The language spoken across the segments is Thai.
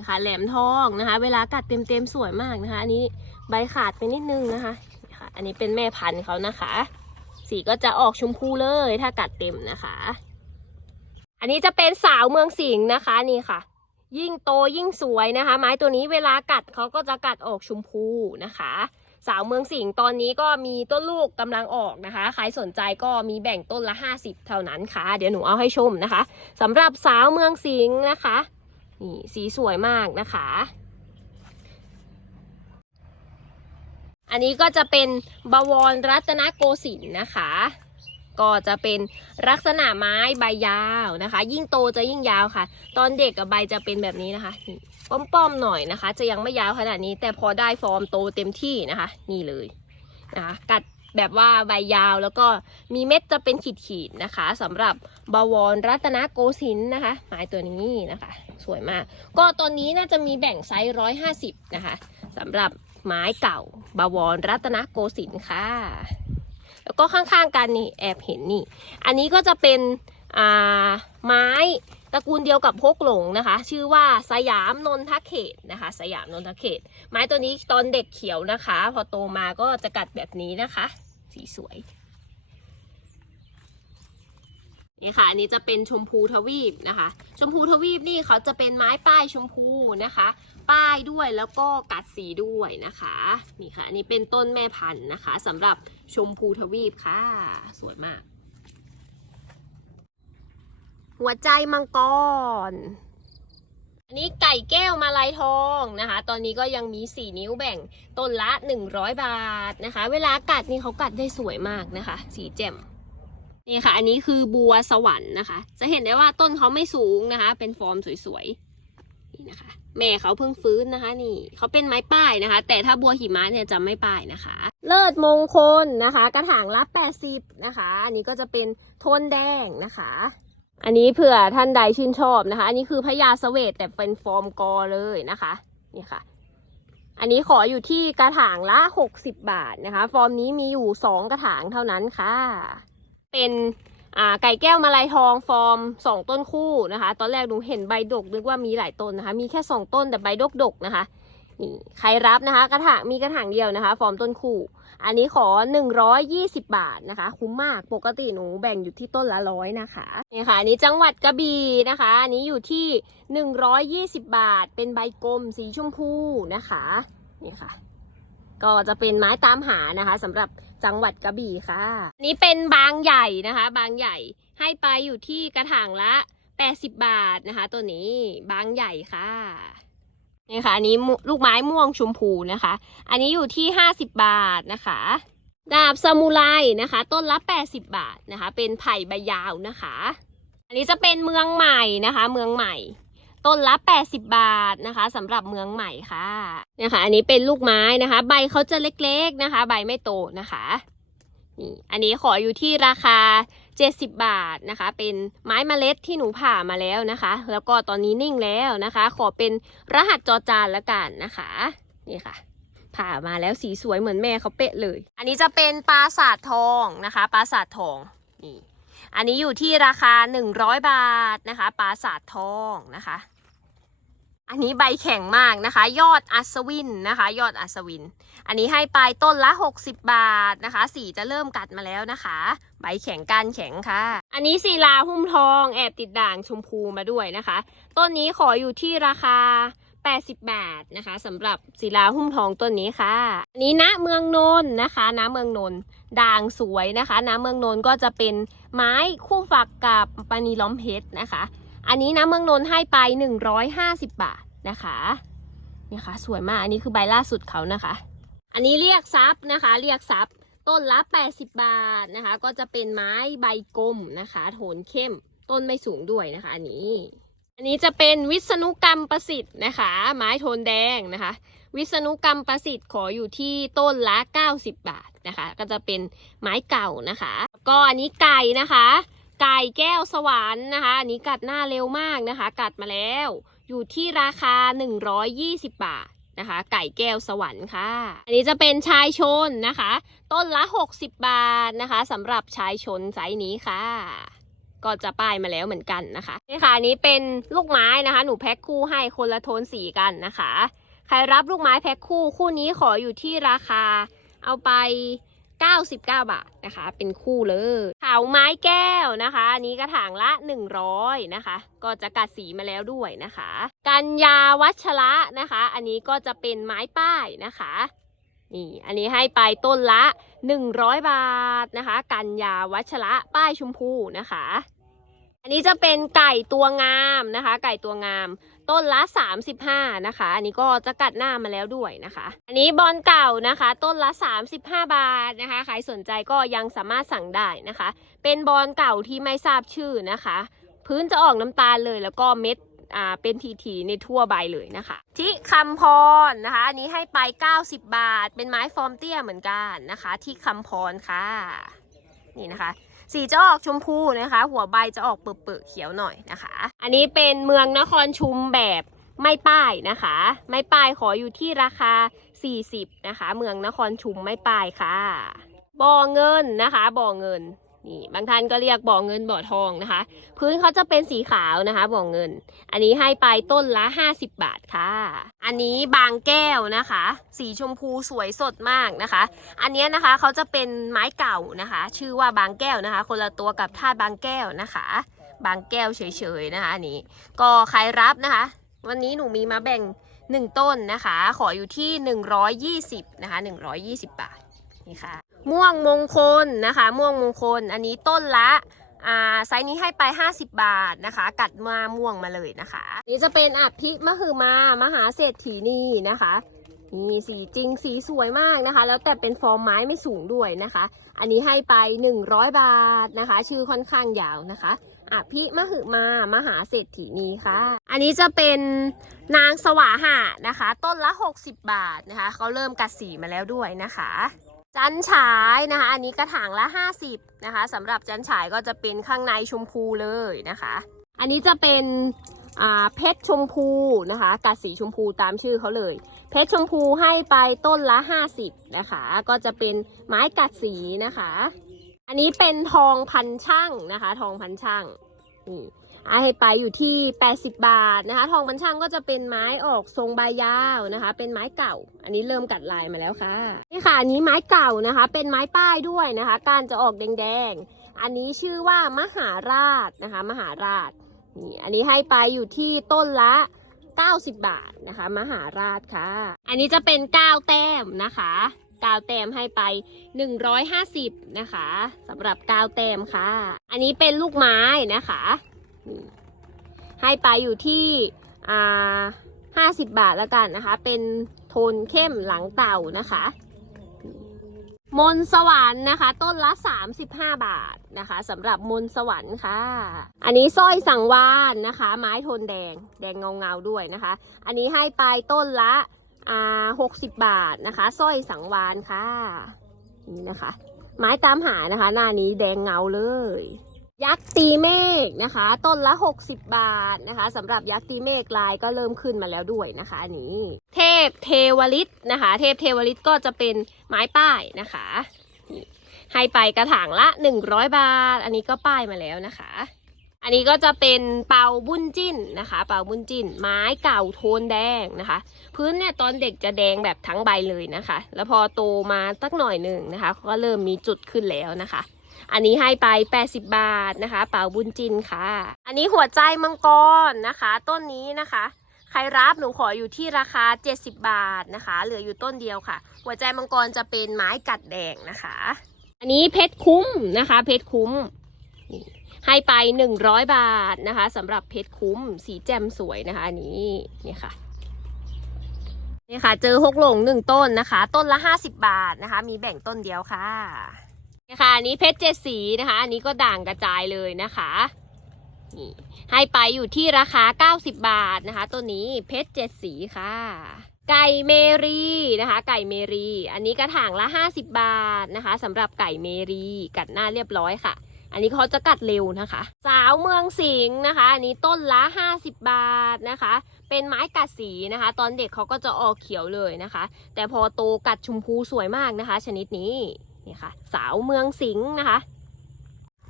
นี่ค่ะแหลมทองนะคะ เวลากัดเต็มๆสวยมากนะคะ อันนี้ใบขาดไปนิดนึงนะคะนี่ค่ะ อันนี้เป็นแม่พันธุ์เขานะคะ สีก็จะออกชมพูเลยถ้ากัดเต็มนะคะ อันนี้จะเป็นสาวเมืองสิงห์นะคะนี่ค่ะ ยิ่งโตยิ่งสวยนะคะ ไม้ตัวนี้เวลากัดเขาก็จะกัดออกชมพูนะคะ สาวเมืองสิงห์ตอนนี้ก็มีต้นลูกกำลังออกนะคะใครสนใจก็มีแบ่งต้นละ 50 เท่านั้นค่ะ เดี๋ยวหนูเอาให้ชมนะคะสำหรับสาวเมืองสิงห์นะคะ นี่สีสวยมากนะคะ อันนี้ก็จะเป็นบวรรัตนโกสินทร์นะคะ ก็จะเป็นลักษณะไม้ใบยาวนะคะ ยิ่งโตจะยิ่งยาวค่ะ ตอนเด็กกับใบจะเป็นแบบนี้นะคะป้อมๆหน่อยนะคะ จะยังไม่ยาวขนาดนี้ แต่พอได้ฟอร์มโตเต็มที่นะคะ นี่เลยนะคะกัด แบบว่าใบยาวแล้วก็มีเม็ดจะเป็นขีดๆนะคะสำหรับบวรรัตนโกสินทร์นะคะไม้ตัวนี้นะคะ สวยมาก ก็ตอนนี้น่าจะมีแบ่งไซส์ร้อยห้าสิบนะคะสำหรับไม้เก่าบวรรัตนโกสินทร์ค่ะ แล้วก็ข้างๆกันนี่แอบเห็นนี่ อันนี้ก็จะเป็นอ่าไม้ ตระกูลเดียวกับพกหลงนะคะ ชื่อว่าสยามนนทเขตนะคะ สยามนนทเขต ไม้ตัวนี้ตอนเด็กเขียวนะคะ พอโตมาก็จะกัดแบบนี้นะคะ สีสวยนี่ค่ะอันนี้จะเป็นชมพูทวีปนะคะ ชมพูทวีปนี่เขาจะเป็นไม้ป้ายชมพูนะคะ ป้ายด้วยแล้วก็กัดสีด้วยนะคะนี่ค่ะอันนี้เป็นต้นแม่พันธุ์นะคะสำหรับชมพูทวีปค่ะ สวยมาก หัวใจมังกร อันนี้ไก่แก้วมาลายทองนะคะ ตอนนี้ก็ยังมี 4 นิ้วแบ่งต้นละ 100 บาทนะคะ เวลากัดนี่เขากัดได้สวยมากนะคะ สีแจ่มนี่ค่ะ อันนี้คือบัวสวรรค์นะคะ จะเห็นได้ว่าต้นเขาไม่สูงนะคะ เป็นฟอร์มสวยๆนี่นะคะ แม่เขาเพิ่งฟื้นนะคะ นี่เขาเป็นไม้ป้ายนะคะ แต่ถ้าบัวหิมะเนี่ยจะไม่ป้ายนะคะ เลิศมงคลนะคะ กระถางละ 80 นะคะ อันนี้ก็จะเป็นโทนแดงนะคะ อันนี้เผื่อท่านใดชื่นชอบนะคะ อันนี้คือพญาเสวตแต่เป็นฟอร์มกอเลยนะคะนี่ค่ะ อันนี้ขออยู่ที่กระถางละ 60 บาทนะคะ ฟอร์มนี้มีอยู่ 2 กระถางเท่านั้นค่ะ เป็นไก่แก้วมาลายทองฟอร์ม 2 ต้นคู่นะคะ ตอนแรกหนูเห็นใบดกนึกว่ามีหลายต้นนะคะ มีแค่ 2 ต้นแต่ใบดกดกๆนะคะ นี่ใครรับนะคะ กระถางมีกระถางเดียวนะคะ ฟอร์มต้นคู่ อันนี้ขอ 120 บาทนะคะ คุ้มมากปกติหนูแบ่งอยู่ที่ต้นละร้อยนะคะนี่ค่ะอันนี้จังหวัดกระบี่นะคะอันนี้อยู่ที่ 120 บาท เป็นใบกลมสีชมพูนะคะนี่ค่ะ ก็จะเป็นไม้ตามหานะคะสำหรับจังหวัดกระบี่ค่ะนนี้เป็นบางใหญ่นะคะ บางใหญ่ให้ไปอยู่ที่กระถางละ 80 บาทนะคะ ตัวนี้บางใหญ่ค่ะ นี่ค่ะอันนี้ลูกไม้ม่วงชมพูนะคะ อันนี้อยู่ที่ 50 บาทนะคะดาบซามูไรนะคะ ต้นละ 80 บาทนะคะ เป็นไผ่ใบยาวนะคะ อันนี้จะเป็นเมืองใหม่นะคะ เมืองใหม่ ต้นละ 80 บาทนะคะสำหรับเมืองใหม่ค่ะนี่ค่ะอันนี้เป็นลูกไม้นะคะ ใบเขาจะเล็กๆนะคะ ใบไม่โตนะคะนี่อันนี้ขออยู่ที่ราคา 70 บาทนะคะ เป็นไม้เมล็ดที่หนูผ่ามาแล้วนะคะ แล้วก็ตอนนี้นิ่งแล้วนะคะ ขอเป็นรหัสจอจานละกันนะคะ นี่ค่ะ ผ่ามาแล้วสีสวยเหมือนแม่เขาเป๊ะเลย อันนี้จะเป็นปลาสาดทองนะคะปลาสาดทองนี่อันนี้อยู่ที่ราคา 100 บาทนะคะปลาสาดทองนะคะ อันนี้ใบแข็งมากนะคะ ยอดอัศวินนะคะ ยอดอัศวิน อันนี้ให้ไปต้นละ 60 บาทนะคะสีจะเริ่มกัดมาแล้วนะคะ ใบแข็งก้านแข็งค่ะ อันนี้ศิลาหุ้มทองแอบติดด่างชมพูมาด้วยนะคะ ต้นนี้ขออยู่ที่ราคา 80 บาทนะคะสำหรับศิลาหุ้มทองต้นนี้ค่ะ อันนี้ณเมืองนนท์นะคะณเมืองนนท์ด่างสวยนะคะณเมืองนนท์ก็จะเป็นไม้คู่ฝักกับปานีล้อมเพชรนะคะ อันนี้นะเมืองนนท์ให้ไป 150 บาทนะคะนี่ค่ะสวยมากอันนี้คือใบล่าสุดเขานะคะ อันนี้เรียกซับนะคะ เรียกซับต้นละ 80 บาทนะคะ ก็จะเป็นไม้ใบกลมนะคะ โทนเข้มต้นไม่สูงด้วยนะคะ อันนี้ อันนี้จะเป็นวิษณนุกรรมประสิทธิ์นะคะ ไม้โทนแดงนะคะ วิษณุกรรมประสิทธิ์ขออยู่ที่ต้นละ 90 บาทนะคะ ก็จะเป็นไม้เก่านะคะ ก็อันนี้ไก่นะคะ ไก่แก้วสวรรค์นะคะอันนี้กัดหน้าเร็วมากนะคะ กัดมาแล้ว อยู่ที่ราคา 120 บาทนะคะ ไก่แก้วสวรรค์ค่ะ อันนี้จะเป็นชายชนนะคะ ต้นละ 60 บาทนะคะสำหรับชายชนไซส์นี้ค่ะก็จะป้ายมาแล้วเหมือนกันนะคะนี่ค่ะอันนี้เป็นลูกไม้นะคะ หนูแพ็คคู่ให้คนละโทนสีกันนะคะ ใครรับลูกไม้แพ็คคู่คู่นี้ขออยู่ที่ราคา เอาไป 99 บาทนะคะ เป็นคู่เลยเถาไม้แก้วนะคะอันนี้กระถางละ 100 นะคะ ก็จะกัดสีมาแล้วด้วยนะคะ กัญญาวัชระนะคะ อันนี้ก็จะเป็นไม้ป้ายนะคะนี่ อันนี้ให้ไปต้นละ 100 บาทนะคะ กัญญาวัชระป้ายชมพูนะคะ อันนี้จะเป็นไก่ตัวงามนะคะ ไก่ตัวงาม ต้นละ 35 นะคะ อันนี้ก็จะกัดหน้ามาแล้วด้วยนะคะ อันนี้บอลเก่านะคะ ต้นละ 35 บาทนะคะ ใครสนใจก็ยังสามารถสั่งได้นะคะ เป็นบอลเก่าที่ไม่ทราบชื่อนะคะ พื้นจะออกน้ำตาลเลยแล้วก็เม็ดอ่าเป็นทีๆในทั่วใบเลยนะคะที่คำพรนะคะ อันนี้ให้ไป 90 บาท เป็นไม้ฟอร์มเตี้ยเหมือนกันนะคะ ที่คำพรค่ะ นี่นะคะ สีจะออกชมพูนะคะ หัวใบจะออกเปื้อๆเขียวหน่อยนะคะ อันนี้เป็นเมืองนครชุมแบบไม่ป้ายนะคะ ไม่ป้ายขออยู่ที่ราคา 40 นะคะ เมืองนครชุมไม่ป้ายค่ะบ่อเงินนะคะบ่อเงิน นี่บางท่านก็เรียกบ่อเงินบ่อทองนะคะ พื้นเขาจะเป็นสีขาวนะคะบ่อเงิน อันนี้ให้ไปต้นละ 50 บาทค่ะ อันนี้บางแก้วนะคะ สีชมพูสวยสดมากนะคะ อันนี้นะคะเขาจะเป็นไม้เก่านะคะ ชื่อว่าบางแก้วนะคะ คนละตัวกับท่าบางแก้วนะคะ บางแก้วเฉยๆนะคะอันนี้ก็ใครรับนะคะ วันนี้หนูมีมาแบ่ง 1 ต้นนะคะ ขออยู่ที่ 120นะคะ120 บาท นี่ค่ะ ม่วงมงคลนะคะ ม่วงมงคล อันนี้ต้นละอ่าไซส์นี้ให้ไป 50 บาทนะคะ กัดมาม่วงมาเลยนะคะ นี่จะเป็นอภิมหึมามหาเศรษฐีนี่นะคะนี่สีจริงสีสวยมากนะคะ แล้วแต่เป็นฟอร์มไม้ไม่สูงด้วยนะคะ อันนี้ให้ไป 100 บาทนะคะ ชื่อค่อนข้างยาวนะคะอภิมหึมามหาเศรษฐีนีค่ะ อันนี้จะเป็นนางสวาหะนะคะ ต้นละ 60 บาทนะคะเขาเริ่มกัดสีมาแล้วด้วยนะคะ จันฉายนะคะ อันนี้กระถางละ 50นะคะสำหรับจันฉายก็จะเป็นข้างในชมพูเลยนะคะ อันนี้จะเป็นเพชรชมพูนะคะกัดสีชมพูตามชื่อเขาเลย เพชรชมพูให้ไปต้นละ 50นะคะ ก็จะเป็นไม้กัดสีนะคะ อันนี้เป็นทองพันช่างนะคะ ทองพันช่างนี่ ให้ไปอยู่ที่ 80 บาทนะคะ ทองพันช่างก็จะเป็นไม้ออกทรงใบยาวนะคะ เป็นไม้เก่า อันนี้เริ่มกัดลายมาแล้วค่ะนี่ค่ะอันนี้ไม้เก่านะคะ เป็นไม้ป้ายด้วยนะคะ การจะออกแดงๆ อันนี้ชื่อว่ามหาราชนะคะ มหาราชนี่อันนี้ให้ไปอยู่ที่ต้นละ90 บาทนะคะ มหาราชค่ะ อันนี้จะเป็น9แต้มนะคะ9แต้มให้ไป 150 นะคะสำหรับ9แต้มค่ะ อันนี้เป็นลูกไม้นะคะ นี่ให้ไปอยู่ที่อ่า50บาทแล้วกันนะคะ เป็นโทนเข้มหลังเต่านะคะ มนสวรรค์นะคะ ต้นละ 35 บาทนะคะสำหรับมนสวรรค์ค่ะ อันนี้สร้อยสังวานนะคะ ไม้โทนแดง แดงเงาเงาๆด้วยนะคะ อันนี้ให้ไปต้นละอ่า60บาทนะคะสร้อยสังวานค่ะ นี่นะคะ ไม้ตามหานะคะ หน้านี้แดงเงาเลย ยักษ์ตีเมฆนะคะ ต้นละ 60 บาทนะคะสำหรับยักษ์ตีเมฆลายก็เริ่มขึ้นมาแล้วด้วยนะคะอันนี้ เทพเทวฤทธิ์นะคะ เทพเทวฤทธิ์ก็จะเป็นไม้ป้ายนะคะนี่ให้ไปกระถางละ 100 บาท อันนี้ก็ป้ายมาแล้วนะคะ อันนี้ก็จะเป็นเป่าบุญจิ้นนะคะ เป่าบุญจิ้น ไม้เก่าโทนแดงนะคะ พื้นเนี่ยตอนเด็กจะแดงแบบทั้งใบเลยนะคะ แล้วพอโตมาสักหน่อยหนึ่งนะคะก็เริ่มมีจุดขึ้นแล้วนะคะ อันนี้ให้ไป 80 บาทนะคะ เป่าบุญจินค่ะ อันนี้หัวใจมังกรนะคะ ต้นนี้นะคะ ใครรับหนูขออยู่ที่ราคา 70 บาทนะคะ เหลืออยู่ต้นเดียวค่ะ หัวใจมังกรจะเป็นไม้กัดแดงนะคะ อันนี้เพชรคุ้มนะคะ เพชรคุ้มให้ไป 100 บาทนะคะสำหรับเพชรคุ้มสีแจ่มสวยนะคะอันนี้นี่ค่ะนี่ค่ะ เจอหกหลงหนึ่งต้นนะคะ ต้นละ 50 บาทนะคะ มีแบ่งต้นเดียวค่ะ นี่ค่ะอันนี้เพชรเจ็ดสีนะคะ อันนี้ก็ด่างกระจายเลยนะคะนี่ให้ไปอยู่ที่ราคา 90 บาทนะคะต้นนี้เพชรเจ็ดสีค่ะ ไก่เมรีนะคะ ไก่เมรี อันนี้กระถางละ 50 บาทนะคะสำหรับไก่เมรี กัดหน้าเรียบร้อยค่ะ อันนี้เขาจะกัดเร็วนะคะ สาวเมืองสิงห์นะคะ อันนี้ต้นละ 50 บาทนะคะ เป็นไม้กัดสีนะคะ ตอนเด็กเขาก็จะออกเขียวเลยนะคะ แต่พอโตกัดชมพูสวยมากนะคะ ชนิดนี้ นี่ค่ะ สาวเมืองสิงห์นะคะ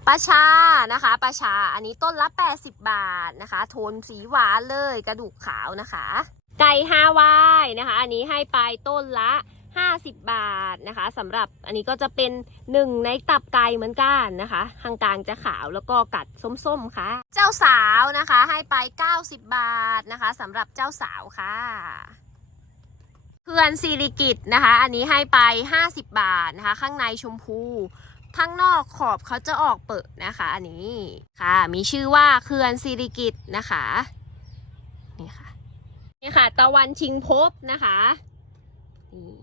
ปลาชานะคะปลาชาอันนี้ต้นละ 80 บาทนะคะ โทนสีหวานเลยกระดูกขาวนะคะ ไก่ฮาวายนะคะ อันนี้ให้ไปต้นละ 50 บาทนะคะสำหรับอันนี้ก็จะเป็นหนึ่งในตับไก่เหมือนกันนะคะทางกลางจะขาวแล้วก็กัดส้มๆค่ะ เจ้าสาวนะคะให้ไป 90 บาทนะคะสำหรับเจ้าสาวค่ะ เพื่อนซีริกิตนะคะ อันนี้ให้ไป 50 บาทนะคะ ข้างในชมพูข้างนอกขอบเขาจะออกเปิดนะคะ อันนี้ค่ะ มีชื่อว่าเขื่อนซีริกิตนะคะนี่ค่ะนี่ค่ะ ตะวันชิงภพนะคะนี่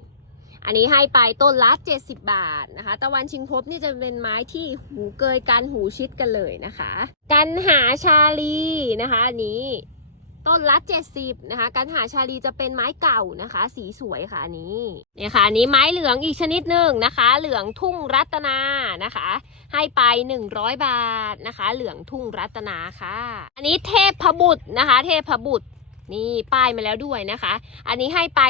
อันนี้ให้ไปต้นละ 70 บาทนะคะ ตะวันชิงภพนี่จะเป็นไม้ที่หูเกยกันหูชิดกันเลยนะคะ กันหาชาลีนะคะอันนี้ ต้นละ70นะคะการหาชาลีจะเป็นไม้เก่านะคะ สีสวยค่ะอันนี้เนี่ยค่ะนี้ไม้เหลืองอีกชนิดหนึ่งนะคะ เหลืองทุ่งรัตนานะคะ ให้ไป 100 บาทนะคะ เหลืองทุ่งรัตนาค่ะ อันนี้เทพบุตรนะคะ เทพบุตรนี่ป้ายมาแล้วด้วยนะคะ อันนี้ให้ไป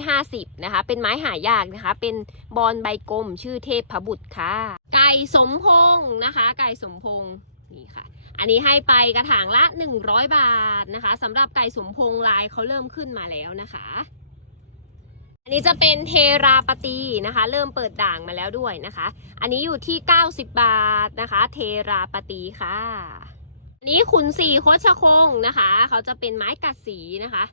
150นะคะ เป็นไม้หายากนะคะ เป็นบอลใบกลมชื่อเทพบุตรค่ะ ไก่สมพงษ์นะคะ ไก่สมพงษ์นี่ค่ะ อันนี้ให้ไปกระถางละ 100 บาทนะคะสำหรับไก่สมพงษ์ลายเขาเริ่มขึ้นมาแล้วนะคะ อันนี้จะเป็นเทราปตีนะคะ เริ่มเปิดด่างมาแล้วด้วยนะคะ อันนี้อยู่ที่ 90 บาทนะคะ เทราปตีค่ะอันนี้ขุนสีโคชคงนะคะ เขาจะเป็นไม้กัดสีนะคะ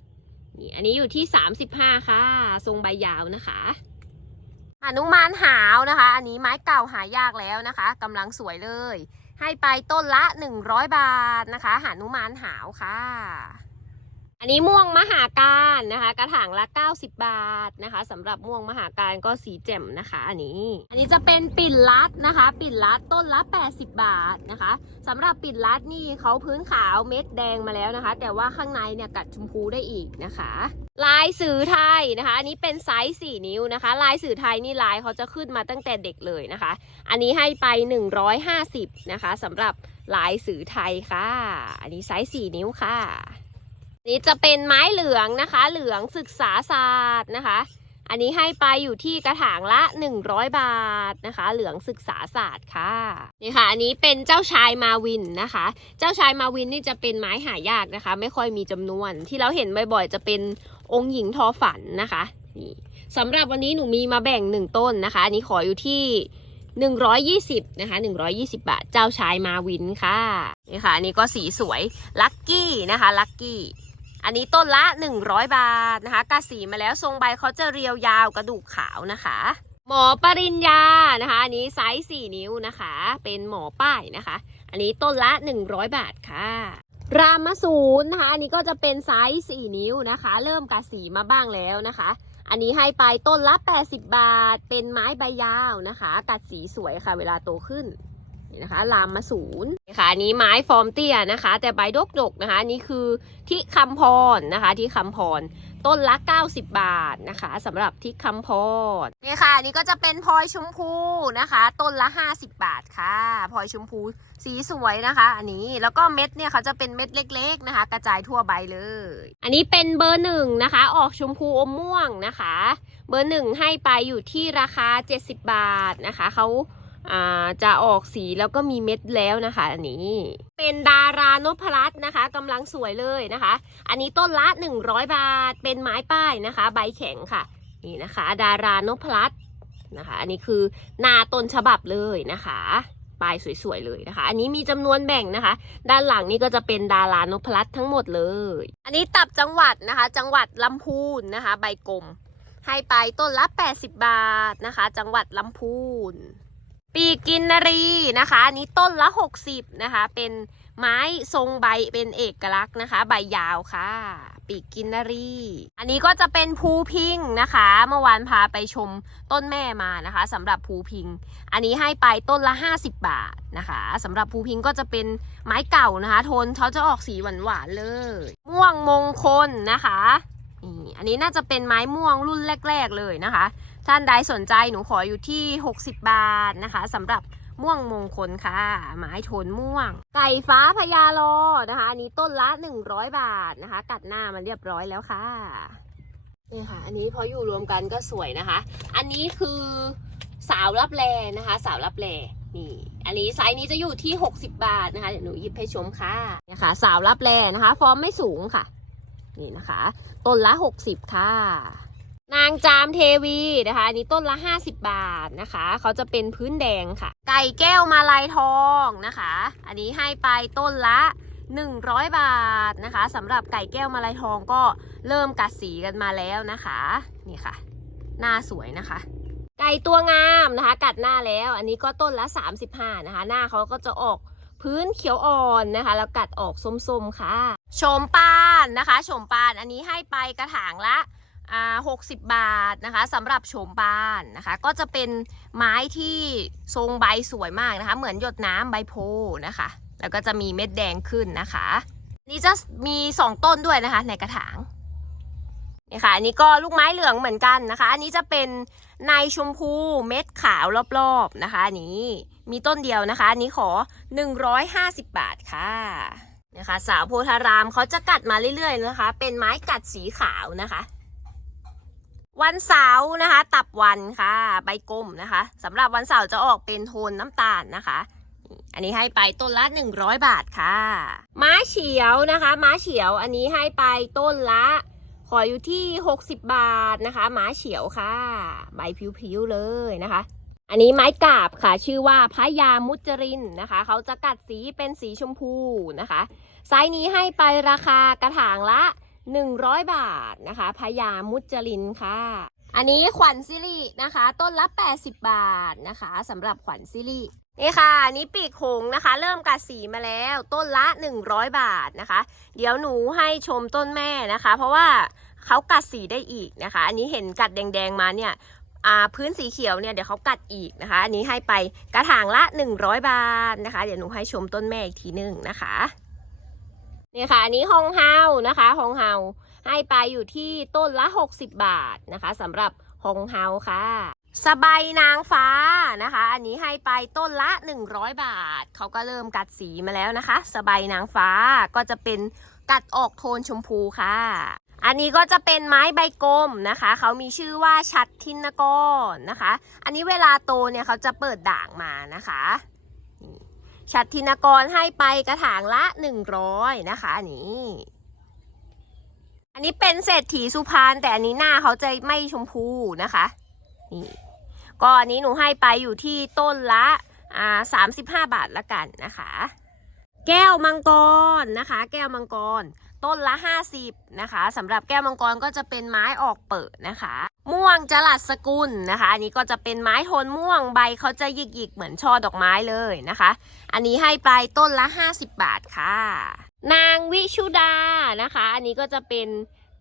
นี่อันนี้อยู่ที่ 35 ค่ะ ทรงใบยาวนะคะ อนุมานหาวนะคะ อันนี้ไม้เก่าหายากแล้วนะคะกำลังสวยเลย ให้ไปต้นละ 100 บาทนะคะหานุมานหาวค่ะ อันนี้ม่วงมหาการนะคะ กระถางละ 90 บาทนะคะสำหรับม่วงมหาการก็สีแจ่มนะคะ อันนี้ อันนี้จะเป็นปิ่นลัดนะคะ ปิ่นลัดต้นละ 80 บาทนะคะสำหรับปิ่นลัดนี่เขาพื้นขาวเม็ดแดงมาแล้วนะคะ แต่ว่าข้างในเนี่ยกัดชมพูได้อีกนะคะ ลายสื่อไทยนะคะ อันนี้เป็นไซส์4นิ้วนะคะ ลายสื่อไทยนี่ลายเขาจะขึ้นมาตั้งแต่เด็กเลยนะคะ อันนี้ให้ไป 150นะคะสำหรับลายสื่อไทยค่ะ อันนี้ไซส์4นิ้วค่ะ นี่จะเป็นไม้เหลืองนะคะ เหลืองศึกษาศาสตร์นะคะ อันนี้ให้ไปอยู่ที่กระถางละ 100 บาทนะคะ เหลืองศึกษาศาสตร์ค่ะนี่ค่ะ อันนี้เป็นเจ้าชายมาวินนะคะ เจ้าชายมาวินนี่จะเป็นไม้หายากนะคะ ไม่ค่อยมีจำนวนที่เราเห็นบ่อยๆจะเป็น องค์หญิงทอฝันนะคะนี่สำหรับวันนี้หนูมีมาแบ่งหนึ่งต้นนะคะอันนี้ขออยู่ที่120นะคะ120บาท เจ้าชายมาวินค่ะนี่ค่ะอันนี้ก็สีสวยลัคกี้นะคะลัคกี้อันนี้ต้นละ 100 บาทนะคะกาสีมาแล้วทรงใบเขาจะเรียวยาวกระดูกขาวนะคะ หมอปริญญานะคะอันนี้ไซส์4นิ้วนะคะ เป็นหมอป้ายนะคะ อันนี้ต้นละ 100 บาทค่ะ รามสูนนะคะ อันนี้ก็จะเป็นไซส์4นิ้วนะคะ เริ่มกาสีมาบ้างแล้วนะคะ อันนี้ให้ไปต้นละ 80 บาท เป็นไม้ใบยาวนะคะ กัดสีสวยค่ะ เวลาโตขึ้น นี่นะคะรามมาศูนย์ค่ะอันนี้ไม้ฟอร์มเตี้ยนะคะ แต่ใบดกดกๆนะคะนี่คือที่คำพรนะคะที่คำพรต้นละ 90 บาทนะคะสำหรับที่คำพรนี่ค่ะนนี้ก็จะเป็นพลอยชมพูนะคะ ต้นละ 50 บาทค่ะพลอยชมพูสีสวยนะคะ อันนี้แล้วก็เม็ดเนี่ยเขาจะเป็นเม็ดเล็ก ๆนะคะ กระจายทั่วใบเลย อันนี้เป็นเบอร์หนึ่งนะคะ ออกชมพูอมม่วงนะคะ เบอร์หนึ่งให้ไปอยู่ที่ราคา 70 บาทนะคะเขา จะออกสีแล้วก็มีเม็ดแล้วนะคะอันนี้ เป็นดารานพรัตน์นะคะกำลังสวยเลยนะคะ อันนี้ต้นละ 100 บาท เป็นไม้ป้ายนะคะ ใบแข็งค่ะ นี่นะคะ ดารานพรัตน์นะคะ อันนี้คือนาต้นฉบับเลยนะคะปลายสวยๆเลยนะคะ อันนี้มีจำนวนแบ่งนะคะ ด้านหลังนี่ก็จะเป็นดารานพรัตทั้งหมดเลย อันนี้ตับจังหวัดนะคะ จังหวัดลำพูนนะคะ ใบกลม ให้ไปต้นละ 80 บาทนะคะ จังหวัดลำพูน ปีกินนารีนะคะอันนี้ต้นละ 60นะคะ เป็นไม้ทรงใบเป็นเอกลักษณ์นะคะ ใบยาวค่ะ ปีกินนารี อันนี้ก็จะเป็นภูพิงนะคะ เมื่อวานพาไปชมต้นแม่มานะคะสำหรับภูพิง อันนี้ให้ไปต้นละ 50 บาทนะคะสำหรับภูพิงก็จะเป็นไม้เก่านะคะ โทนเขาจะออกสีหวานๆเลย ม่วงมงคลนะคะนี่อันนี้น่าจะเป็นไม้ม่วงรุ่นแรก ๆ เลยนะคะ ท่านใดสนใจหนูขออยู่ที่ 60 บาทนะคะสำหรับม่วงมงคลค่ะ ไม้โทนม่วง ไก่ฟ้าพญาลอนะคะอันนี้ต้นละ 100 บาทนะคะ กัดหน้ามันเรียบร้อยแล้วค่ะนี่ค่ะ อันนี้พออยู่รวมกันก็สวยนะคะ อันนี้คือสาวรับแลนะคะ สาวรับแลนี่อันนี้ไซส์นี้จะอยู่ที่ 60 บาทนะคะเดี๋ยวหนูหยิบให้ชมค่ะนี่ค่ะ สาวรับแลนะคะ ฟอร์มไม่สูงค่ะ นี่นะคะ ต้นละ 60 ค่ะ นางจามเทวีนะคะอันนี้ต้นละ 50 บาทนะคะ เขาจะเป็นพื้นแดงค่ะ ไก่แก้วมาลายทองนะคะ อันนี้ให้ไปต้นละ 100 บาทนะคะสำหรับไก่แก้วมาลายทองก็เริ่มกัดสีกันมาแล้วนะคะนี่ค่ะ หน้าสวยนะคะ ไก่ตัวงามนะคะ กัดหน้าแล้ว อันนี้ก็ต้นละ 35นะคะ หน้าเขาก็จะออกพื้นเขียวอ่อนนะคะ แล้วกัดออกส้มๆค่ะโฉมปานนะคะโฉมปานอันนี้ให้ไปกระถางละ อ่า60บาทนะคะสำหรับโฉมปานนะคะ ก็จะเป็นไม้ที่ทรงใบสวยมากนะคะ เหมือนหยดน้ำใบโพนะคะ แล้วก็จะมีเม็ดแดงขึ้นนะคะ นี่จะมี2ต้นด้วยนะคะ ในกระถางนี่ค่ะอันนี้ก็ลูกไม้เหลืองเหมือนกันนะคะ อันนี้จะเป็นในชมพูเม็ดขาวรอบๆนะคะอันนี้มีต้นเดียวนะคะอันนี้ขอ 150 บาทค่ะนะคะสาวโพธารามเขาจะกัดมาเรื่อยๆนะคะ เป็นไม้กัดสีขาวนะคะ วันเสาร์นะคะ ตับวันค่ะ ใบกลมนะคะสำหรับวันเสาร์จะออกเป็นโทนน้ำตาลนะคะ อันนี้ให้ไปต้นละ 100 บาทค่ะ ม้าเฉียวนะคะ ม้าเฉียวอันนี้ให้ไปต้นละ ขออยู่ที่ 60 บาทนะคะ ม้าเฉียวค่ะ ใบผิวๆเลยนะคะ อันนี้ไม้กาบค่ะ ชื่อว่าพระยามุจรินนะคะ เขาจะกัดสีเป็นสีชมพูนะคะ ไซส์นี้ให้ไปราคากระถางละ 100 บาทนะคะพญามุจลินค่ะ อันนี้ขวัญซิรินะคะ ต้นละ 80 บาทนะคะสำหรับขวัญซิรินี่ค่ะนี้ปีกหงนะคะ เริ่มกัดสีมาแล้ว ต้นละ 100 บาทนะคะ เดี๋ยวหนูให้ชมต้นแม่นะคะ เพราะว่าเขากัดสีได้อีกนะคะ อันนี้เห็นกัดแดงๆมาเนี่ยอ่าพื้นสีเขียวเนี่ยเดี๋ยวเขากัดอีกนะคะ อันนี้ให้ไปกระถางละ 100 บาทนะคะ เดี๋ยวหนูให้ชมต้นแม่อีกทีหนึงนะคะ นี่ค่ะอันนี้ฮองเฮานะคะฮองเฮาให้ไปอยู่ที่ต้นละ 60 บาทนะคะสำหรับฮองเฮาค่ะสบายนางฟ้านะคะ อันนี้ให้ไปต้นละ 100 บาท เขาก็เริ่มกัดสีมาแล้วนะคะ สบายนางฟ้าก็จะเป็นกัดออกโทนชมพูค่ะ อันนี้ก็จะเป็นไม้ใบกลมนะคะ เขามีชื่อว่าชัดทินกรนะคะ อันนี้เวลาโตเนี่ยเขาจะเปิดด่างมานะคะ ชัดทินกรให้ไปกระถางละหนึ่งร้อยนะคะอันนี้ อันนี้เป็นเศรษฐีสุพรรณแต่อันนี้หน้าเขาจะไม่ชมพูนะคะนี่ก็อันนี้หนูให้ไปอยู่ที่ต้นละอ่าสามสิบห้าบาทละกันนะคะ แก้วมังกรนะคะ แก้วมังกร ต้นละ 50 นะคะสำหรับแก้วมังกรก็จะเป็นไม้ออกเปิดนะคะ ม่วงจรัสสกุลนะคะ อันนี้ก็จะเป็นไม้โทนม่วงใบเขาจะหยิกๆเหมือนช่อดอกไม้เลยนะคะ อันนี้ให้ไปต้นละ 50 บาทค่ะ นางวิชุดานะคะ อันนี้ก็จะเป็น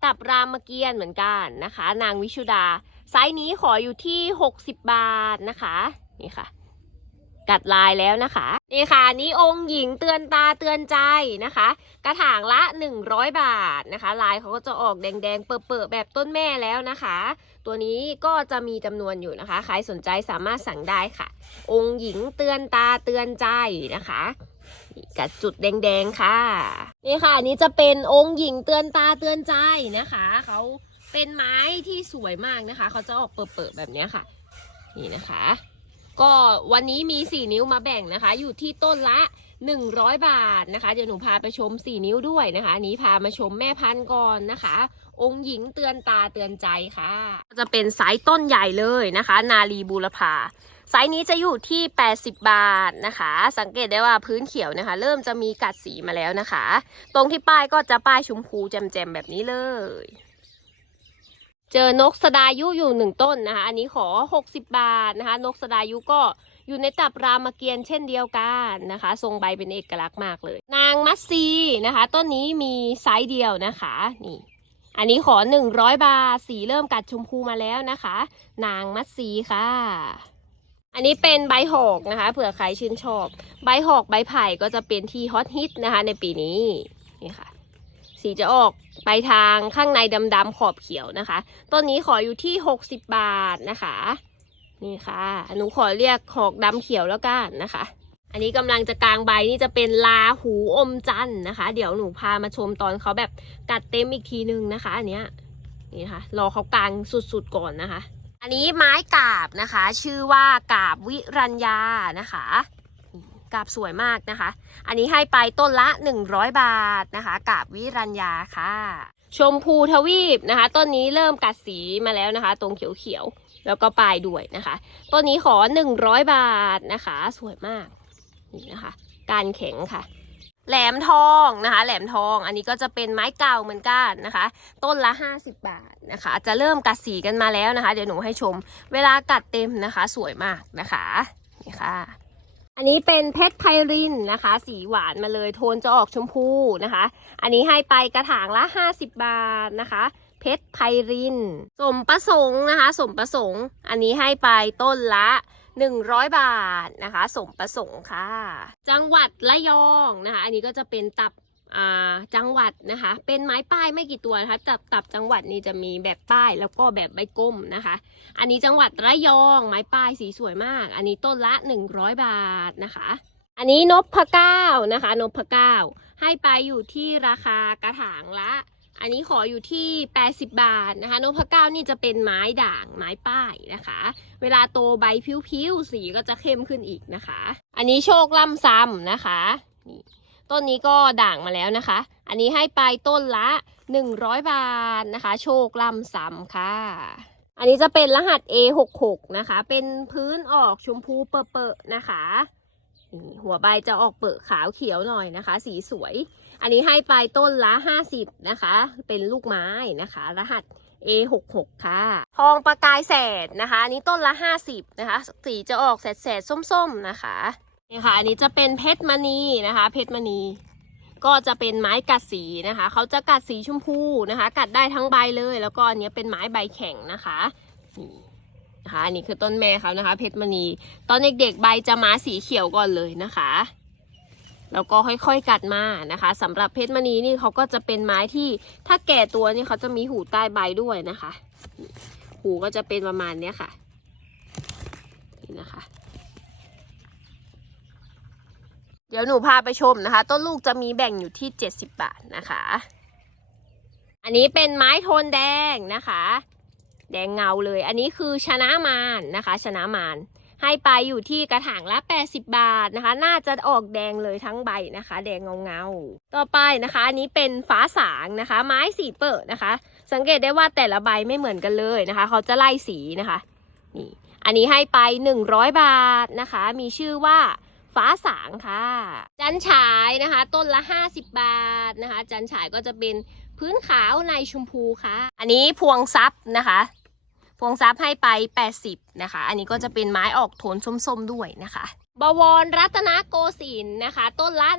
ตับรามเกียรติเหมือนกันนะคะ นางวิชุดาไซส์นี้ขออยู่ที่ 60 บาทนะคะนี่ค่ะ กัดลายแล้วนะคะนี่ค่ะนี้องค์หญิงเตือนตาเตือนใจนะคะ กระถางละ 100 บาทนะคะ ลายเขาก็จะออกแดงๆเปิดๆแบบต้นแม่แล้วนะคะ ตัวนี้ก็จะมีจำนวนอยู่นะคะ ใครสนใจสามารถสั่งได้ค่ะ องค์หญิงเตือนตาเตือนใจนะคะกับจุดแดงๆค่ะ นี่ค่ะอันนี้จะเป็นองค์หญิงเตือนตาเตือนใจนะคะเขาเป็นไม้ที่สวยมากนะคะ เขาจะออกเปิดๆแบบนี้ค่ะ นี่นะคะ ก็วันนี้มี 4 นิ้วมาแบ่งนะคะ อยู่ที่ต้นละ 100 บาทนะคะ เดี๋ยวหนูพาไปชม 4 นิ้วด้วยนะคะนนี้พามาชมแม่พันธุ์ก่อนนะคะ องค์หญิงเตือนตาเตือนใจค่ะ จะเป็นไซส์ต้นใหญ่เลยนะคะ นาลีบูรพาไซส์นี้จะอยู่ที่ 80 บาทนะคะ สังเกตได้ว่าพื้นเขียวนะคะ เริ่มจะมีกัดสีมาแล้วนะคะ ตรงที่ป้ายก็จะป้ายชมพูแจ่มๆแบบนี้เลย เจอนกสดายุอยู่หนึ่งต้นนะคะ อันนี้ขอ 60 บาทนะคะ นกสดายุก็อยู่ในตับรามเกียรติ์เช่นเดียวกันนะคะ ทรงใบเป็นเอกลักษณ์มากเลย นางมัตซีนะคะ ต้นนี้มีไซส์เดียวนะคะ นี่ อันนี้ขอ 100 บาท สีเริ่มกัดชมพูมาแล้วนะคะ นางมัตซีค่ะ อันนี้เป็นใบหอกนะคะ เผื่อใครชื่นชอบ ใบหอกใบไผ่ก็จะเป็นที่ฮอตฮิตนะคะในปีนี้ นี่ค่ะ สีจะออกไปทางข้างในดำๆขอบเขียวนะคะ ต้นนี้ขออยู่ที่ 60 บาทนะคะ นี่ค่ะหนูขอเรียกหอกดำเขียวแล้วกันนะคะ อันนี้กำลังจะกลางใบนี่จะเป็นลาหูอมจันนะคะ เดี๋ยวหนูพามาชมตอนเขาแบบกัดเต็มอีกทีนึงนะคะ อันเนี้ยนี่นะคะรอเขากลางสุดๆก่อนนะคะ อันนี้ไม้กาบนะคะ ชื่อว่ากาบวิรัญญานะคะ กาบสวยมากนะคะ อันนี้ให้ไปต้นละ 100 บาทนะคะกาบวิรัญญาค่ะ ชมพูทวีปนะคะ ต้นนี้เริ่มกัดสีมาแล้วนะคะ ตรงเขียวๆแล้วก็ปลายด้วยนะคะ ต้นนี้ขอ 100 บาทนะคะ สวยมากนี่นะคะ การแข็งค่ะแหลมทองนะคะ แหลมทองอันนี้ก็จะเป็นไม้เก่าเหมือนกันนะคะ ต้นละ 50 บาทนะคะ จะเริ่มกัดสีกันมาแล้วนะคะ เดี๋ยวหนูให้ชมเวลากัดเต็มนะคะ สวยมากนะคะนี่ค่ะ อันนี้เป็นเพชรไพรินนะคะ สีหวานมาเลยโทนจะออกชมพูนะคะ อันนี้ให้ไปกระถางละ 50 บาทนะคะ เพชรไพริน สมประสงค์นะคะ สมประสงค์ อันนี้ให้ไปต้นละ 100 บาทนะคะ สมประสงค์ค่ะ จังหวัดระยองนะคะ อันนี้ก็จะเป็นตับ จังหวัดนะคะ เป็นไม้ป้ายไม่กี่ตัวนะคะตับตับจังหวัดนี่จะมีแบบป้ายแล้วก็แบบใบกลมนะคะ อันนี้จังหวัดระยองไม้ป้ายสีสวยมาก อันนี้ต้นละ 100 บาทนะคะ อันนี้นพพะเก้านะคะนพพะเก้าให้ไปอยู่ที่ราคากระถางละ อันนี้ขออยู่ที่ 80 บาทนะคะนพเก้านี่จะเป็นไม้ด่างไม้ป้ายนะคะ เวลาโตใบพิ้วๆสีก็จะเข้มขึ้นอีกนะคะ อันนี้โชคล่ำซ้ำนะคะนี่ ต้นนี้ก็ด่างมาแล้วนะคะ อันนี้ให้ไปต้นละ 100 บาทนะคะ โชคล่ำซ้ำค่ะ อันนี้จะเป็นรหัส A66 นะคะ เป็นพื้นออกชมพูเปอะๆนะคะหัวใบจะออกเปอะขาวเขียวหน่อยนะคะ สีสวย อันนี้ให้ไปต้นละ50นะคะ เป็นลูกไม้นะคะ รหัส A66 ค่ะ ทองประกายแสดนะคะอันนี้ต้นละ50นะคะ สีจะออกแสดแสดๆส้มๆนะคะ นี่ค่ะ อันนี้จะเป็นเพชรมณีนะคะ เพชรมณี ก็จะเป็นไม้กัดสีนะคะ เขาจะกัดสีชมพูนะคะ กัดได้ทั้งใบเลย แล้วก็อันนี้เป็นไม้ใบแข็งนะคะนี่นะคะอันนี้คือต้นแม่เขานะคะ เพชรมณี ตอนเด็กๆใบจะมาสีเขียวก่อนเลยนะคะแล้วก็ค่อยๆกัดมานะคะสำหรับเพชรมณีนี่เขาก็จะเป็นไม้ที่ถ้าแก่ตัวนี่เขาจะมีหูใต้ใบด้วยนะคะ หูก็จะเป็นประมาณเนี้ยค่ะนี่นะคะ เดี๋ยวหนูพาไปชมนะคะ ต้นลูกจะมีแบ่งอยู่ที่ 70 บาทนะคะ อันนี้เป็นไม้โทนแดงนะคะ แดงเงาเลย อันนี้คือชนะมารนะคะ ชนะมารให้ไปอยู่ที่กระถางละ 80 บาทนะคะ น่าจะออกแดงเลยทั้งใบนะคะ แดงเงาเงาๆต่อไปนะคะ อันนี้เป็นฟ้าสางนะคะ ไม้สีเปิดนะคะ สังเกตได้ว่าแต่ละใบไม่เหมือนกันเลยนะคะ เขาจะไล่สีนะคะ นี่ อันนี้ให้ไป 100 บาทนะคะ มีชื่อว่า ฟ้าสางค่ะ จันฉายนะคะ ต้นละ 50 บาทนะคะ จันฉายก็จะเป็นพื้นขาวในชมพูค่ะ อันนี้พวงซับนะคะ พวงซับให้ไป 80 นะคะ อันนี้ก็จะเป็นไม้ออกโทนส้มๆด้วยนะคะ บวรรัตนโกสินทร์นะคะ ต้นละ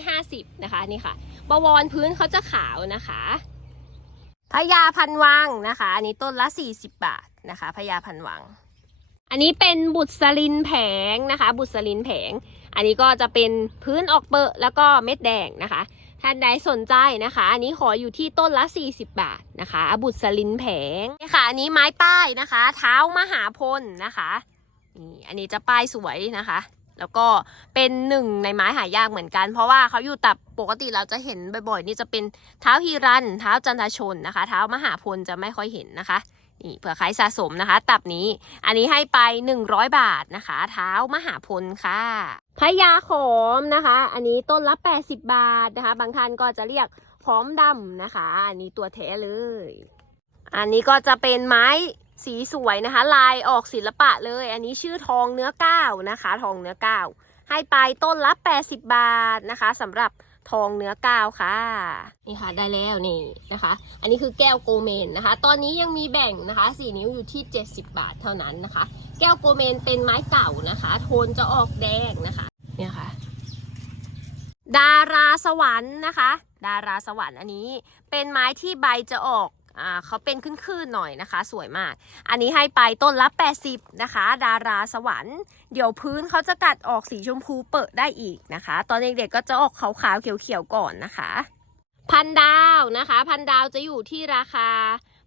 150 นะคะนี่ค่ะ บวรพื้นเขาจะขาวนะคะพญาพันวังนะคะ อันนี้ต้นละ 40 บาทนะคะพญาพันวัง อันนี้เป็นบุษลินแผงนะคะ บุษลินแผง อันนี้ก็จะเป็นพื้นออกเปอะแล้วก็เม็ดแดงนะคะท่านใดสนใจนะคะ อันนี้ขออยู่ที่ต้นละ 40 บาทนะคะบุษลินแผงนี่ค่ะ อันนี้ไม้ป้ายนะคะ เท้ามหาพลนะคะนี่อันนี้จะป้ายสวยนะคะ แล้วก็เป็นหนึ่งในไม้หายากเหมือนกัน เพราะว่าเขาอยู่ตับปกติเราจะเห็นบ่อยๆ นี่จะเป็นเท้าฮีรัน เท้าจันทชนนะคะ เท้ามหาพลจะไม่ค่อยเห็นนะคะ นี่เผื่อใครสะสมนะคะ ตับนี้อันนี้ให้ไป 100 บาทนะคะ เท้ามหาพลค่ะพญาขอมนะคะ อันนี้ต้นละ 80 บาทนะคะ บางท่านก็จะเรียกขอมดำนะคะ อันนี้ตัวแท้เลย อันนี้ก็จะเป็นไม้สีสวยนะคะ ลายออกศิลปะเลย อันนี้ชื่อทองเนื้อก้าวนะคะ ทองเนื้อก้าวให้ไปต้นละ 80 บาทนะคะสำหรับ ทองเนื้อกาวค่ะ นี่ค่ะ ได้แล้วนี่นะคะ อันนี้คือแก้วโกเมนนะคะ ตอนนี้ยังมีแบ่งนะคะสีนิ้วอยู่ที่ 70 บาทเท่านั้นนะคะ แก้วโกเมนเป็นไม้เก่านะคะ โทนจะออกแดงนะคะ เนี่ยค่ะ ดาราสวรรค์นะคะ ดาราสวรรค์อันนี้ เป็นไม้ที่ใบจะออก อ่าเขาเป็นขึ้นๆหน่อยนะคะ สวยมาก อันนี้ให้ไปต้นละ 80 นะคะ ดาราสวรรค์ เดี๋ยวพื้นเขาจะกัดออกสีชมพูเปิดได้อีกนะคะ ตอนเด็กๆก็จะออกขาวๆเขียวๆก่อนนะคะ พันดาวนะคะ พันดาวจะอยู่ที่ราคา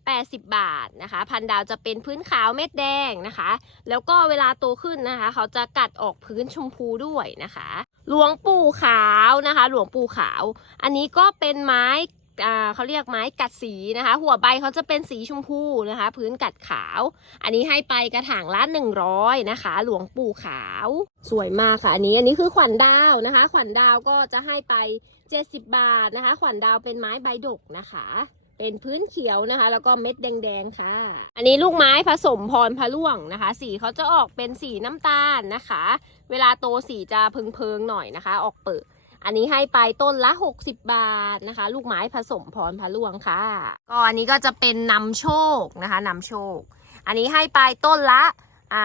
80 บาทนะคะ พันดาวจะเป็นพื้นขาวเม็ดแดงนะคะ แล้วก็เวลาโตขึ้นนะคะ เขาจะกัดออกพื้นชมพูด้วยนะคะ หลวงปู่ขาวนะคะ หลวงปู่ขาว อันนี้ก็เป็นไม้ เขาเรียกไม้กัดสีนะคะ หัวใบเขาจะเป็นสีชมพูนะคะ พื้นกัดขาว อันนี้ให้ไปกระถางละหนึ่งร้อยนะคะ หลวงปู่ขาว สวยมากค่ะ อันนี้อันนี้คือขวัญดาวนะคะ ขวัญดาวก็จะให้ไป 70 บาทนะคะ ขวัญดาวเป็นไม้ใบดกนะคะเป็นพื้นเขียวนะคะ แล้วก็เม็ดแดงๆค่ะ อันนี้ลูกไม้ผสมพรพะล่วงนะคะ สีเขาจะออกเป็นสีน้ำตาลนะคะ เวลาโตสีจะเพิงๆหน่อยนะคะ ออกเปิด อันนี้ให้ไปต้นละ 60 บาทนะคะ ลูกไม้ผสมพรพะล่วงค่ะ ก็อันนี้ก็จะเป็นนำโชคนะคะนำโชค อันนี้ให้ไปต้นละอ่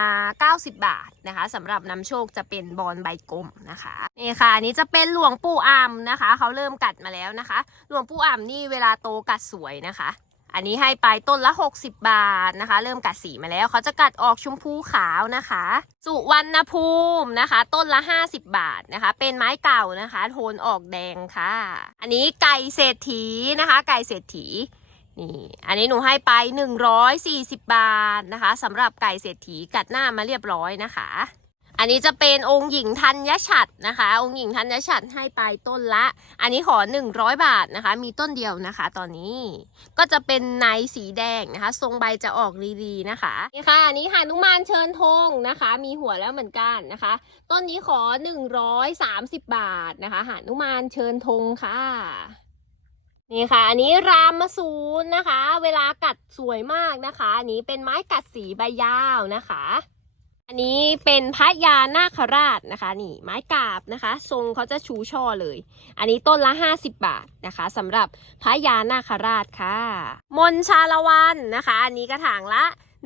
า90 บาทนะคะสำหรับนำโชคจะเป็นบอลใบกลมนะคะนี่ค่ะอันนี้จะเป็นหลวงปู่อ่ำนะคะ เขาเริ่มกัดมาแล้วนะคะ หลวงปู่อ่ำนี่เวลาโตกัดสวยนะคะ อันนี้ให้ไปต้นละ 60 บาทนะคะ เริ่มกัดสีมาแล้วเขาจะกัดออกชมพูขาวนะคะ สุวรรณภูมินะคะ ต้นละ 50 บาทนะคะ เป็นไม้เก่านะคะ โทนออกแดงค่ะ อันนี้ไก่เศรษฐีนะคะ ไก่เศรษฐีนี่ อันนี้หนูให้ไป 140 บาทนะคะสำหรับไก่เศรษฐีกัดหน้ามาเรียบร้อยนะคะ อันนี้จะเป็นองค์หญิงธัญฉัตรนะคะ องค์หญิงธัญฉัตรให้ไปต้นละ อันนี้ขอ 100 บาทนะคะ มีต้นเดียวนะคะ ตอนนี้ก็จะเป็นในสีแดงนะคะ ทรงใบจะออกรีๆนะคะนี่ค่ะอันนี้หานุมานเชิญธงนะคะ มีหัวแล้วเหมือนกันนะคะ ต้นนี้ขอ 130 บาทนะคะหานุมานเชิญธงค่ะนี่ค่ะ อันนี้รามสูนนะคะ เวลากัดสวยมากนะคะ อันนี้เป็นไม้กัดสีใบยาวนะคะ อันนี้เป็นพระยานาคราชนะคะ นี่ไม้กาบนะคะ ทรงเขาจะชูช่อเลย อันนี้ต้นละ 50 บาทนะคะสำหรับพระยานาคราชค่ะ มนชาละวันนะคะ อันนี้กระถางละ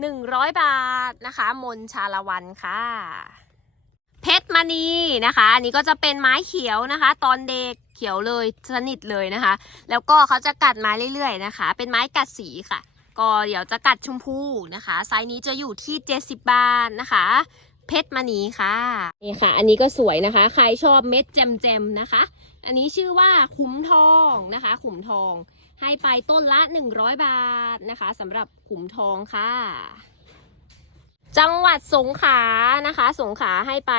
100 บาทนะคะ มนชาละวันค่ะ เพชรมณีนะคะ อันนี้ก็จะเป็นไม้เขียวนะคะ ตอนเด็กเขียวเลยสนิทเลยนะคะ แล้วก็เขาจะกัดมาเรื่อยๆนะคะ เป็นไม้กัดสีค่ะ ก็เดี๋ยวจะกัดชมพูนะคะ ไซส์นี้จะอยู่ที่ 70 บาทนะคะ เพชรมณีค่ะนี่ค่ะ อันนี้ก็สวยนะคะ ใครชอบเม็ดแจมๆนะคะ อันนี้ชื่อว่าขุมทองนะคะ ขุมทอง ให้ไปต้นละ 100 บาทนะคะสำหรับขุมทองค่ะ จังหวัดสงขลานะคะ สงขลาให้ไป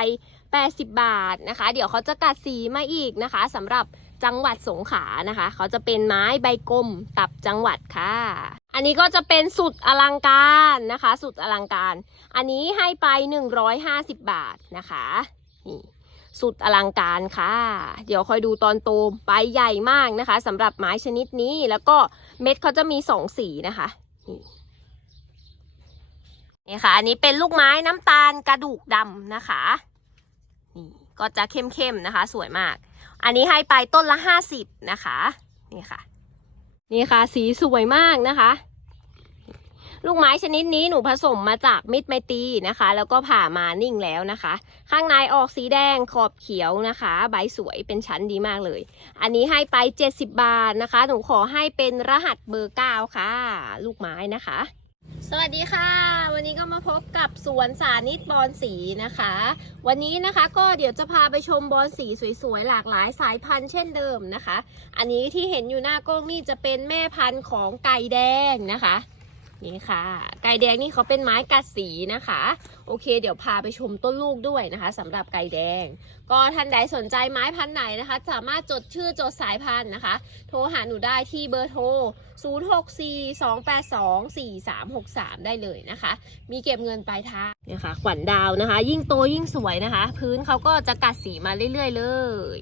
80 บาทนะคะ เดี๋ยวเขาจะกัดสีมาอีกนะคะสำหรับจังหวัดสงขลานะคะ เขาจะเป็นไม้ใบกลมตับจังหวัดค่ะ อันนี้ก็จะเป็นสุดอลังการนะคะ สุดอลังการ อันนี้ให้ไป 150 บาทนะคะนี่สุดอลังการค่ะ เดี๋ยวคอยดูตอนโตใบใหญ่มากนะคะสำหรับไม้ชนิดนี้แล้วก็เม็ดเขาจะมีสองสีนะคะนี่นี่ค่ะ อันนี้เป็นลูกไม้น้ำตาลกระดูกดำนะคะนี่ก็จะเข้มๆนะคะ สวยมาก อันนี้ให้ไปต้นละ50นะคะ นี่ค่ะ นี่ค่ะ สีสวยมากนะคะ ลูกไม้ชนิดนี้หนูผสมมาจากมิตรไมตรีนะคะ แล้วก็ผ่ามานิ่งแล้วนะคะ ข้างในออกสีแดงขอบเขียวนะคะ ใบสวยเป็นชั้นดีมากเลย อันนี้ให้ไป 70 บาทนะคะ หนูขอให้เป็นรหัสเบอร์ 9 ค่ะ ลูกไม้นะคะ สวัสดีค่ะ วันนี้ก็มาพบกับสวนสานิตบอนสีนะคะ วันนี้นะคะก็เดี๋ยวจะพาไปชมบอลสีสวยๆ หลากหลายสายพันธุ์เช่นเดิมนะคะ อันนี้ที่เห็นอยู่หน้ากล้องนี่จะเป็นแม่พันธุ์ของไก่แดงนะคะ นี่ค่ะ ไก่แดงนี่เขาเป็นไม้กัดสีนะคะ โอเค เดี๋ยวพาไปชมต้นลูกด้วยนะคะสำหรับไก่แดง ก็ท่านใดสนใจไม้พันธุ์ไหนนะคะ สามารถจดชื่อจดสายพันธุ์นะคะ โทรหาหนูได้ที่เบอร์โทร 0642824363 ได้เลยนะคะ มีเก็บเงินปลายทางเนี่ยค่ะขวัญดาวนะคะ ยิ่งโตยิ่งสวยนะคะ พื้นเขาก็จะกัดสีมาเรื่อยๆเลย